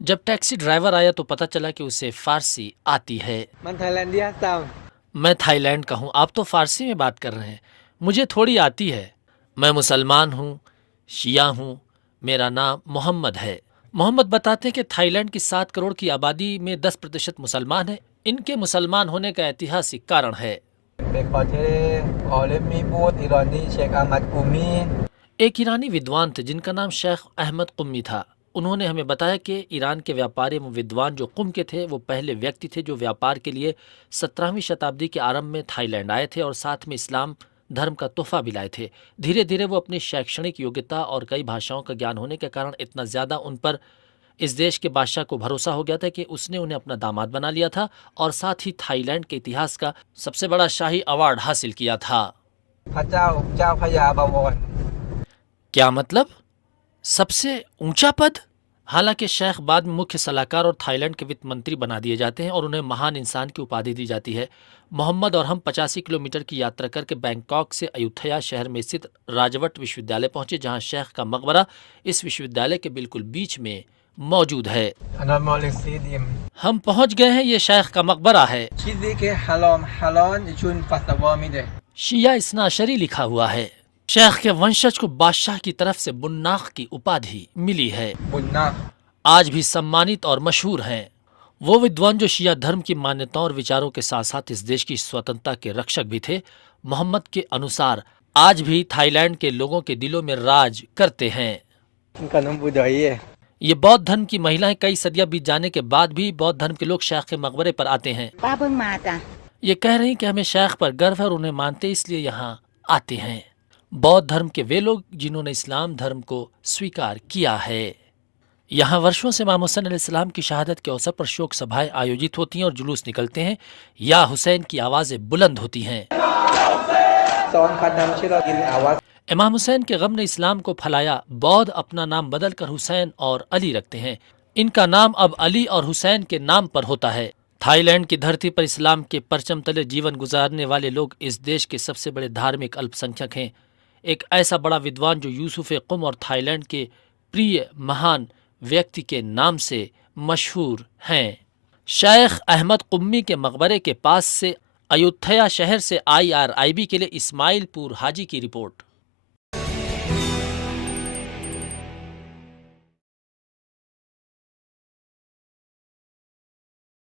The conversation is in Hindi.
जब टैक्सी ड्राइवर आया तो पता चला कि उसे फारसी आती है। मैं थाईलैंड का हूँ, आप तो फारसी में बात कर रहे हैं। मुझे थोड़ी आती है। मैं मुसलमान हूँ, शिया हूँ। मेरा नाम मोहम्मद है। मोहम्मद बताते हैं कि थाईलैंड की 7 करोड़ की आबादी में 10% मुसलमान है। इनके मुसलमान होने का ऐतिहासिक कारण है। एक ईरानी विद्वान थे जिनका नाम शेख अहमद कुम्मी था। उन्होंने हमें बताया कि ईरान के व्यापारी एवं विद्वान जो कुम के थे वो पहले व्यक्ति थे जो व्यापार के लिए 17वीं शताब्दी के आरंभ में थाईलैंड आए थे और साथ में इस्लाम धर्म का तोहफा भी लाए थे। धीरे धीरे वो अपनी शैक्षणिक योग्यता और कई भाषाओं का ज्ञान होने के कारण इतना ज़्यादा उन पर इस देश के बादशाह को भरोसा हो गया था कि उसने उन्हें अपना दामाद बना लिया था और साथ ही थाईलैंड के इतिहास का सबसे बड़ा शाही अवार्ड हासिल किया था। क्या मतलब? सबसे ऊंचा पद? हालांकि शेख बाद में मुख्य सलाहकार और थाईलैंड के वित्त मंत्री बना दिए जाते हैं और उन्हें महान इंसान की उपाधि दी जाती है। मोहम्मद और हम 85 किलोमीटर की यात्रा करके बैंकॉक से अयुथया शहर में स्थित राजवट विश्वविद्यालय पहुंचे, जहां शेख का मकबरा इस विश्वविद्यालय के बिल्कुल बीच में मौजूद है। हम पहुंच गए हैं, ये शेख का मकबरा है। शिया इस्नाशरी लिखा हुआ है। शेख के वंशज को बादशाह की तरफ से बुन्नाख की उपाधि मिली है। आज भी सम्मानित और मशहूर हैं। वो विद्वान जो शिया धर्म की मान्यताओं और विचारों के साथ साथ इस देश की स्वतंत्रता के रक्षक भी थे। मोहम्मद के अनुसार आज भी थाईलैंड के लोगों के दिलों में राज करते हैं। ये बौद्ध धर्म की महिलाएं कई सदियां बीत जाने के बाद भी बौद्ध धर्म के लोग शेख के मकबरे पर आते हैं। ये कह रही कि हमें शेख पर गर्व है और उन्हें मानते इसलिए यहाँ आते हैं। बौद्ध धर्म के वे लोग जिन्होंने इस्लाम धर्म को स्वीकार किया है। यहाँ वर्षों से इमाम हुसैन अलैहिस्सलाम की शहादत के अवसर पर शोक सभाएं आयोजित होती हैं और जुलूस निकलते हैं। या हुसैन की आवाज़ें बुलंद होती हैं। इमाम हुसैन के गम ने इस्लाम को फैलाया। बौद्ध अपना नाम बदलकर हुसैन और अली रखते हैं। इनका नाम अब अली और हुसैन के नाम पर होता है। थाईलैंड की धरती पर इस्लाम के परचम तले जीवन गुजारने वाले लोग इस देश के सबसे बड़े धार्मिक अल्पसंख्यक हैं। एक ऐसा बड़ा विद्वान जो यूसुफ कुम और थाईलैंड के प्रिय महान व्यक्ति के नाम से मशहूर हैं। शेख अहमद कुम्मी के मकबरे के पास से अयुथया शहर से IRIB के लिए इस्माइलपुर हाजी की रिपोर्ट।